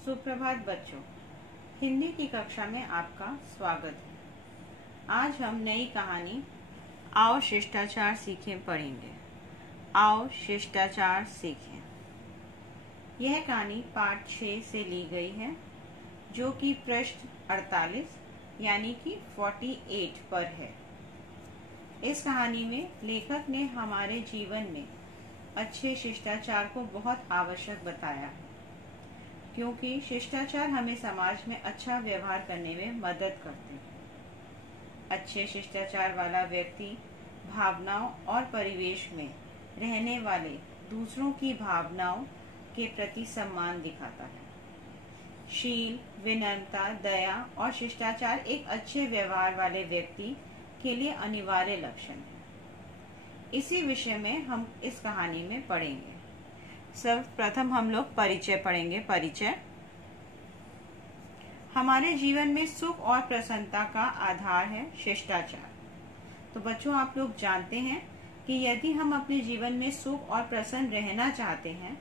सुप्रभात बच्चों, हिंदी की कक्षा में आपका स्वागत है। आज हम नई कहानी आओ शिष्टाचार सीखें पढ़ेंगे। आओ शिष्टाचार सीखें। यह कहानी पाठ 6 से ली गई है, जो कि पृष्ठ 48 यानी कि 48 पर है। इस कहानी में लेखक ने हमारे जीवन में अच्छे शिष्टाचार को बहुत आवश्यक बताया है, क्योंकि शिष्टाचार हमें समाज में अच्छा व्यवहार करने में मदद करते हैं। अच्छे शिष्टाचार वाला व्यक्ति भावनाओं और परिवेश में रहने वाले दूसरों की भावनाओं के प्रति सम्मान दिखाता है। शील, विनम्रता, दया और शिष्टाचार एक अच्छे व्यवहार वाले व्यक्ति के लिए अनिवार्य लक्षण है। इसी विषय में हम इस कहानी में पढ़ेंगे। सर्वप्रथम हम लोग परिचय पढ़ेंगे। परिचय। हमारे जीवन में सुख और प्रसन्नता का आधार है शिष्टाचार। तो बच्चों, आप लोग जानते हैं कि यदि हम अपने जीवन में सुख और प्रसन्न रहना चाहते हैं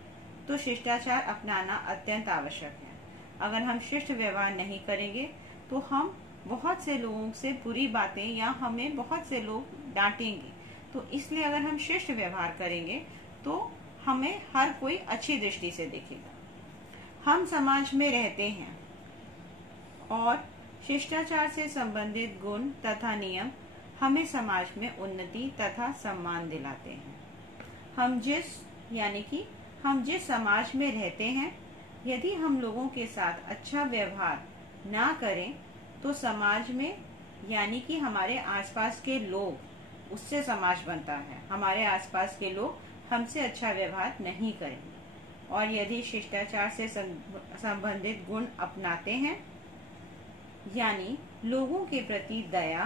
तो शिष्टाचार अपनाना अत्यंत आवश्यक है। अगर हम शिष्ट व्यवहार नहीं करेंगे तो हम बहुत से लोगों से बुरी बातें या हमें बहुत से लोग डांटेंगे। तो इसलिए अगर हम शिष्ट व्यवहार करेंगे तो हमें हर कोई अच्छी दृष्टि से देखेगा। हम समाज में रहते हैं और शिष्टाचार से संबंधित गुण तथा नियम हमें समाज में उन्नति तथा सम्मान दिलाते हैं। हम जिस समाज में रहते हैं, यदि हम लोगों के साथ अच्छा व्यवहार ना करें तो समाज में यानी कि हमारे आसपास के लोग, उससे समाज बनता है। हमारे आसपास के लोग हमसे अच्छा व्यवहार नहीं करेंगे। और यदि शिष्टाचार से संबंधित गुण अपनाते हैं, यानी लोगों के प्रति दया,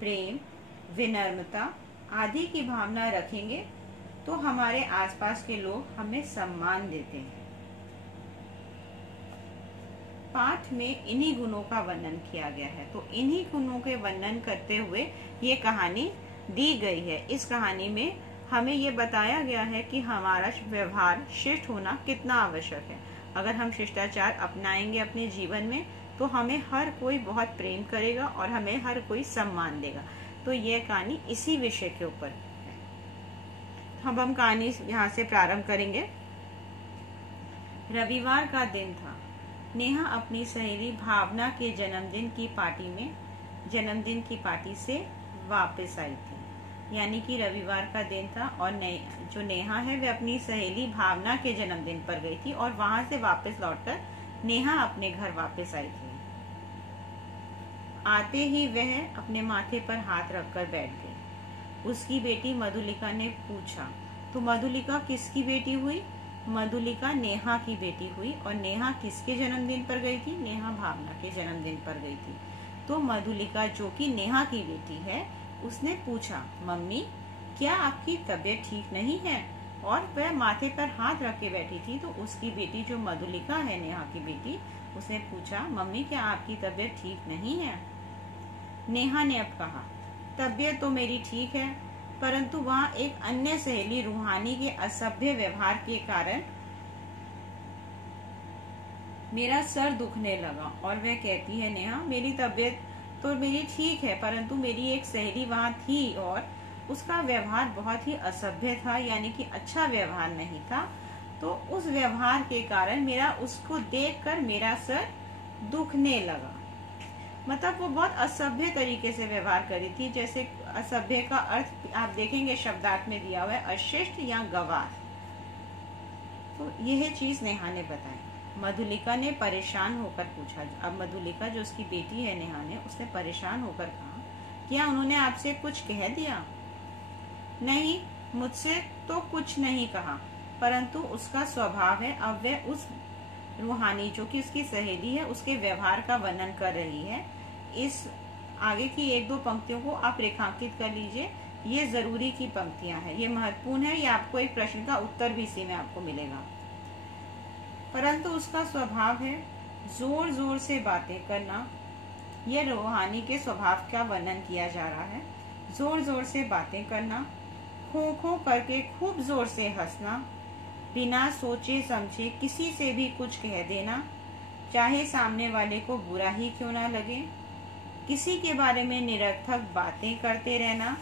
प्रेम, विनम्रता आदि की भावना रखेंगे, तो हमारे आसपास के लोग हमें सम्मान देते हैं। पाठ में इन्हीं गुणों का वर्णन किया गया है। तो इन्हीं गुणों के वर्णन करते हुए ये कहानी दी गई है। इस कहानी में हमें ये बताया गया है कि हमारा व्यवहार शिष्ट होना कितना आवश्यक है। अगर हम शिष्टाचार अपनाएंगे अपने जीवन में तो हमें हर कोई बहुत प्रेम करेगा और हमें हर कोई सम्मान देगा। तो ये कहानी इसी विषय के ऊपर है। अब हम कहानी यहाँ से प्रारंभ करेंगे। रविवार का दिन था। नेहा अपनी सहेली भावना के जन्मदिन की पार्टी से वापस आई थी। यानी कि रविवार का दिन था और जो नेहा है वह अपनी सहेली भावना के जन्मदिन पर गई थी और वहां से वापस लौटकर नेहा अपने घर वापस आई थी। आते ही वह अपने माथे पर हाथ रखकर बैठ गई। उसकी बेटी मधुलिका ने पूछा, तो मधुलिका किसकी बेटी हुई? मधुलिका नेहा की बेटी हुई। और नेहा किसके जन्मदिन पर गई थी? नेहा भावना के जन्मदिन पर गई थी। तो मधुलिका, जो कि नेहा की बेटी है, उसने पूछा, मम्मी क्या आपकी तबीयत ठीक नहीं है? और वह माथे पर हाथ रख के बैठी थी। तो उसकी बेटी जो मधुलिका है, नेहा की बेटी, उसने पूछा, मम्मी क्या आपकी तबीयत ठीक नहीं है? नेहा ने अब कहा, तबीयत तो मेरी ठीक है, परंतु वहाँ एक अन्य सहेली रूहानी के असभ्य व्यवहार के कारण मेरा सर दुखने लगा। और वह कहती है, नेहा मेरी तबीयत तो मेरी ठीक है, परंतु मेरी एक सहेली वहाँ थी और उसका व्यवहार बहुत ही असभ्य था, यानी कि अच्छा व्यवहार नहीं था। तो उस व्यवहार के कारण उसको देखकर मेरा सर दुखने लगा। मतलब वो बहुत असभ्य तरीके से व्यवहार करी थी। जैसे असभ्य का अर्थ आप देखेंगे शब्दार्थ में दिया हुआ है, अशिष्ट या गवार। तो यह चीज नेहा ने बताई। मधुलिका ने परेशान होकर पूछा। अब मधुलिका जो उसकी बेटी है नेहा ने, उसने परेशान होकर कहा, क्या उन्होंने आपसे कुछ कह दिया? नहीं, मुझसे तो कुछ नहीं कहा, परंतु उसका स्वभाव है। अब वह उस रूहानी जो कि उसकी सहेली है, उसके व्यवहार का वर्णन कर रही है। इस आगे की 1-2 पंक्तियों को आप रेखांकित कर लीजिए। ये जरूरी की पंक्तियां हैं, ये महत्वपूर्ण है। ये आपको एक प्रश्न का उत्तर भी इसी में आपको मिलेगा। परंतु उसका स्वभाव है जोर जोर से बातें करना। यह रूहानी के स्वभाव का वर्णन किया जा रहा है। जोर जोर से बातें करना, खो खो करके खूब जोर से हंसना, बिना सोचे समझे किसी से भी कुछ कह देना, चाहे सामने वाले को बुरा ही क्यों ना लगे। किसी के बारे में निरर्थक बातें करते रहना,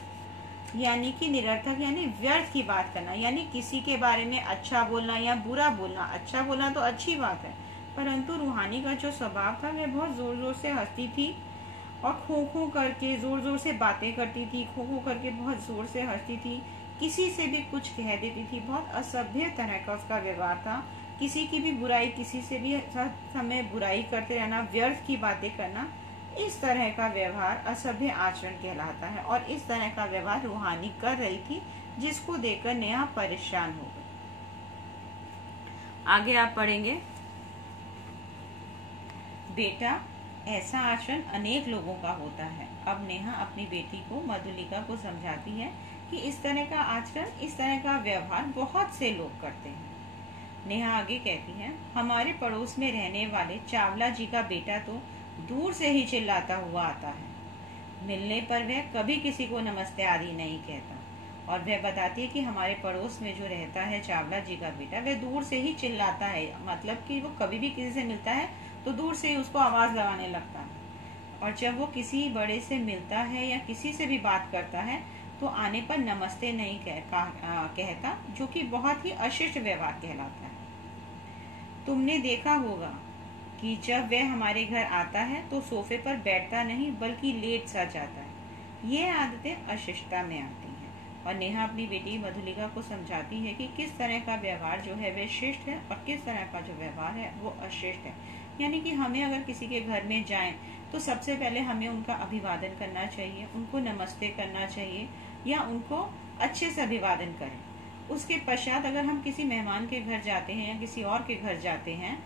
यानी कि निरर्थक यानी व्यर्थ की बात करना, यानी किसी के बारे में अच्छा बोलना या बुरा बोलना। अच्छा बोलना तो अच्छी बात है, परंतु रूहानी का जो स्वभाव था वह बहुत जोर जोर से हंसती थी और खो खो करके जोर जोर से बातें करती थी, खो खो करके बहुत जोर से हंसती थी, किसी से भी कुछ कह देती थी। बहुत असभ्य तरह का उसका व्यवहार था। किसी की भी बुराई, किसी से भी समय बुराई करते रहना, व्यर्थ की बातें करना, इस तरह का व्यवहार असभ्य आचरण कहलाता है। और इस तरह का व्यवहार रूहानी कर रही थी, जिसको देखकर नेहा परेशान हो गई। आगे आप पढ़ेंगे, बेटा ऐसा आचरण अनेक लोगों का होता है। अब नेहा अपनी बेटी को मधुलिका को समझाती है कि इस तरह का आचरण, इस तरह का व्यवहार बहुत से लोग करते हैं। नेहा आगे कहती है, हमारे पड़ोस में रहने वाले चावला जी का बेटा तो दूर से ही चिल्लाता हुआ आता है। मिलने पर वह कभी किसी को नमस्ते आदि नहीं कहता। और वह बताती है कि हमारे पड़ोस में जो रहता है चावला जी का बेटा, वह दूर से ही चिल्लाता है, मतलब कि वो कभी भी किसी से मिलता है तो दूर से ही उसको आवाज लगाने लगता है। और जब वो किसी बड़े से मिलता है या किसी से भी बात करता है तो आने पर नमस्ते नहीं कहता, जो कि बहुत ही अशिष्ट व्यवहार कहलाता है। तुमने देखा होगा कि जब वह हमारे घर आता है तो सोफे पर बैठता नहीं बल्कि लेट सा जाता है। ये आदतें अशिष्टता में आती हैं। और नेहा अपनी बेटी मधुलिका को समझाती है कि किस तरह का व्यवहार जो है वह शिष्ट है और किस तरह का जो व्यवहार है वो अशिष्ट है। यानी कि हमें अगर किसी के घर में जाएं तो सबसे पहले हमें उनका अभिवादन करना चाहिए, उनको नमस्ते करना चाहिए या उनको अच्छे से अभिवादन करें। उसके पश्चात अगर हम किसी मेहमान के घर जाते हैं या किसी और के घर जाते हैं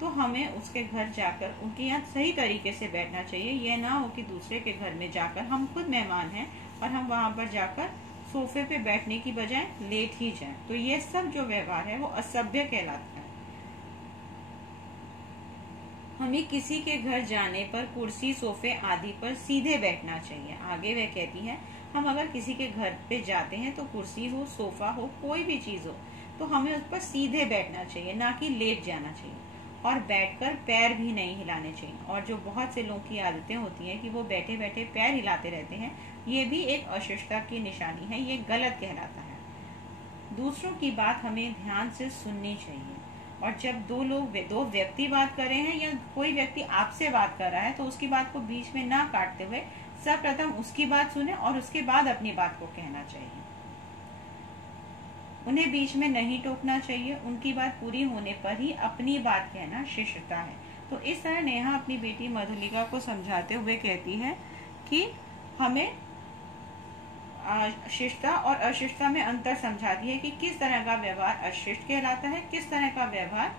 तो हमें उसके घर जाकर उनके यहाँ सही तरीके से बैठना चाहिए। यह ना हो कि दूसरे के घर में जाकर, हम खुद मेहमान हैं और हम वहां पर जाकर सोफे पे बैठने की बजाय लेट ही जाएं, तो ये सब जो व्यवहार है वो असभ्य कहलाता है। हमें किसी के घर जाने पर कुर्सी, सोफे आदि पर सीधे बैठना चाहिए। आगे वह कहती है, हम अगर किसी के घर पे जाते हैं तो कुर्सी हो, सोफा हो, कोई भी चीज हो, तो हमें उस पर सीधे बैठना चाहिए, ना कि लेट जाना चाहिए। और बैठकर पैर भी नहीं हिलाने चाहिए। और जो बहुत से लोगों की आदतें होती हैं कि वो बैठे बैठे पैर हिलाते रहते हैं, ये भी एक अशिष्टता की निशानी है, ये गलत कहलाता है। दूसरों की बात हमें ध्यान से सुननी चाहिए। और जब दो व्यक्ति बात कर रहे हैं या कोई व्यक्ति आपसे बात कर रहा है तो उसकी बात को बीच में ना काटते हुए सर्वप्रथम उसकी बात सुने और उसके बाद अपनी बात को कहना चाहिए। उन्हें बीच में नहीं टोकना चाहिए। उनकी बात पूरी होने पर ही अपनी बात कहना शिष्टता है। तो इस तरह नेहा अपनी बेटी मधुलिका को समझाते हुए कहती है कि हमें शिष्टता और अशिष्टता में अंतर समझाती है कि किस तरह का व्यवहार अशिष्ट कहलाता है, किस तरह का व्यवहार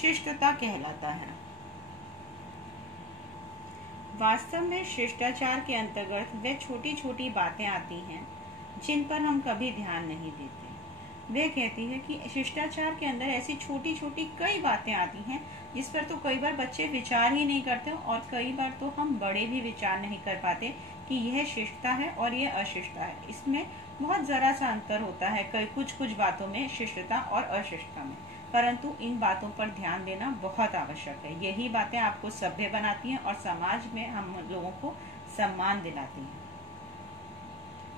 शिष्टता कहलाता है। वास्तव में शिष्टाचार के अंतर्गत वे छोटी छोटी बातें आती हैं जिन पर हम कभी ध्यान नहीं देते। वे कहती है कि शिष्टाचार के अंदर ऐसी छोटी छोटी कई बातें आती हैं जिस पर तो कई बार बच्चे विचार ही नहीं करते और कई बार तो हम बड़े भी विचार नहीं कर पाते कि यह शिष्टता है और यह अशिष्टता है। इसमें बहुत जरा सा अंतर होता है कुछ बातों में, शिष्टता और अशिष्टता में, परंतु इन बातों पर ध्यान देना बहुत आवश्यक है। यही बातें आपको सभ्य बनाती हैं और समाज में हम लोगों को सम्मान दिलाती हैं।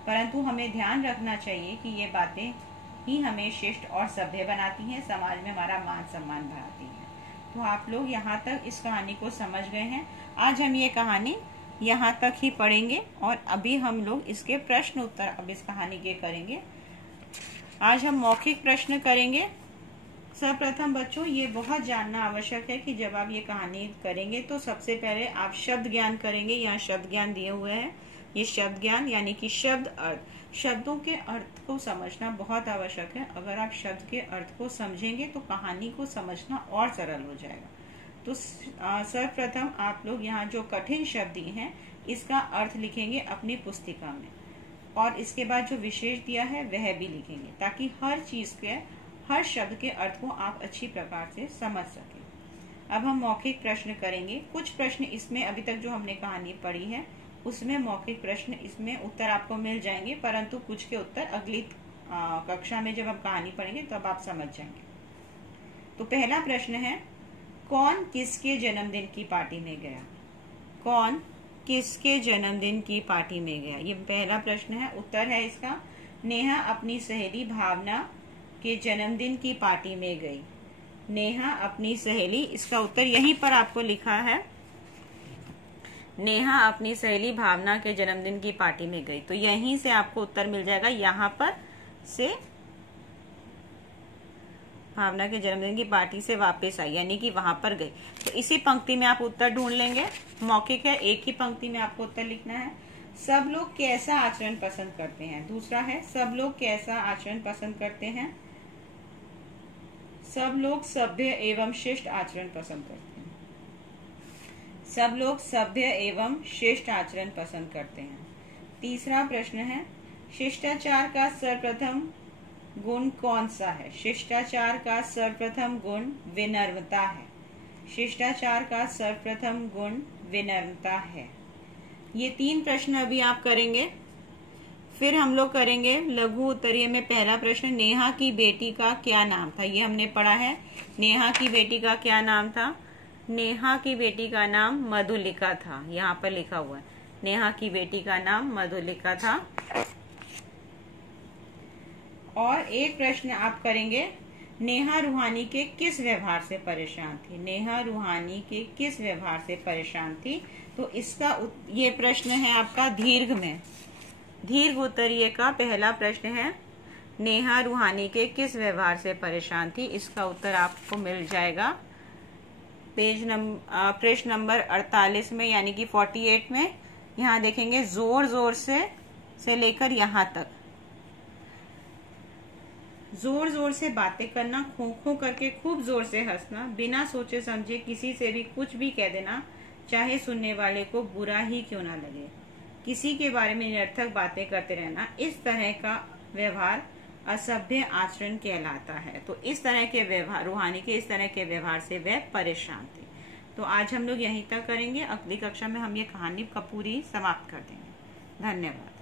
परंतु हमें ध्यान रखना चाहिए कि ये बातें ही हमें शिष्ट और सभ्य बनाती हैं, समाज में हमारा मान सम्मान बढ़ाती हैं। तो आप लोग यहाँ तक इस कहानी को समझ गए हैं। आज हम ये कहानी यहाँ तक ही पढ़ेंगे और अभी हम लोग इसके प्रश्न उत्तर अब इस कहानी के करेंगे। आज हम मौखिक प्रश्न करेंगे। सर्वप्रथम बच्चों, ये बहुत जानना आवश्यक है कि जब आप ये कहानी करेंगे तो सबसे पहले आप शब्द ज्ञान करेंगे। यहाँ शब्द ज्ञान दिए हुए हैं। ये शब्द ज्ञान यानी कि शब्द अर्थ, शब्दों के अर्थ को समझना बहुत आवश्यक है। अगर आप शब्द के अर्थ को समझेंगे तो कहानी को समझना और सरल हो जाएगा। तो सर्वप्रथम आप लोग यहाँ जो कठिन शब्द दिए हैं इसका अर्थ लिखेंगे अपनी पुस्तिका में और इसके बाद जो विशेष दिया है वह भी लिखेंगे ताकि हर चीज के, हर शब्द के अर्थ को आप अच्छी प्रकार से समझ सकें। अब हम मौखिक प्रश्न करेंगे। कुछ प्रश्न इसमें अभी तक जो हमने कहानी पढ़ी है उसमें मौखिक प्रश्न, इसमें उत्तर आपको मिल जाएंगे, परंतु कुछ के उत्तर अगली कक्षा में जब हम कहानी पढ़ेंगे तब आप समझ जाएंगे। तो पहला प्रश्न है, कौन किसके जन्मदिन की पार्टी में गया? कौन किसके जन्मदिन की पार्टी में गया? ये पहला प्रश्न है। उत्तर है इसका, नेहा अपनी सहेली भावना के जन्मदिन की पार्टी में गई। नेहा अपनी सहेली, इसका उत्तर यहीं पर आपको लिखा है, नेहा अपनी सहेली भावना के जन्मदिन की पार्टी में गई। तो यहीं से आपको उत्तर मिल जाएगा, यहाँ पर से भावना के जन्मदिन की पार्टी से वापस आई, यानी कि वहां पर गई। तो इसी पंक्ति में आप उत्तर ढूंढ लेंगे। मौखिक है, एक ही पंक्ति में आपको उत्तर लिखना है। सब लोग कैसा आचरण पसंद करते हैं? दूसरा है, सब लोग कैसा आचरण पसंद करते हैं? सब लोग सभ्य एवं शिष्ट आचरण पसंद करते हैं। सब लोग सभ्य एवं शिष्ट आचरण पसंद करते हैं। तीसरा प्रश्न है, शिष्टाचार का सर्वप्रथम गुण कौन सा है? शिष्टाचार का सर्वप्रथम गुण विनम्रता है। शिष्टाचार का सर्वप्रथम गुण विनम्रता है। ये 3 प्रश्न अभी आप करेंगे। फिर हम लोग करेंगे लघु उत्तरीय में पहला प्रश्न, नेहा की बेटी का क्या नाम था? ये हमने पढ़ा है। नेहा की बेटी का क्या नाम था? नेहा की बेटी का नाम मधुलिका था। यहाँ पर लिखा हुआ है, नेहा की बेटी का नाम मधुलिका था। और एक प्रश्न आप करेंगे, नेहा रूहानी के किस व्यवहार से परेशान थी? नेहा रूहानी के किस व्यवहार से परेशान थी? तो इसका ये प्रश्न है आपका दीर्घ में, दीर्घ उत्तरीय का पहला प्रश्न है, नेहा रूहानी के किस व्यवहार से परेशान थी? इसका उत्तर आपको मिल जाएगा प्रश्न नंबर 48 में, यानी कि 48 में। यहाँ देखेंगे जोर जोर से लेकर यहाँ तक, जोर जोर से बातें करना, खो खो करके खूब जोर से हंसना, बिना सोचे समझे किसी से भी कुछ भी कह देना, चाहे सुनने वाले को बुरा ही क्यों ना लगे, किसी के बारे में निरर्थक बातें करते रहना, इस तरह का व्यवहार असभ्य आचरण कहलाता है। तो इस तरह के व्यवहार, रूहानी के इस तरह के व्यवहार से वह परेशान थे। तो आज हम लोग यहीं तक करेंगे। अगली कक्षा में हम ये कहानी का पूरी समाप्त कर देंगे। धन्यवाद।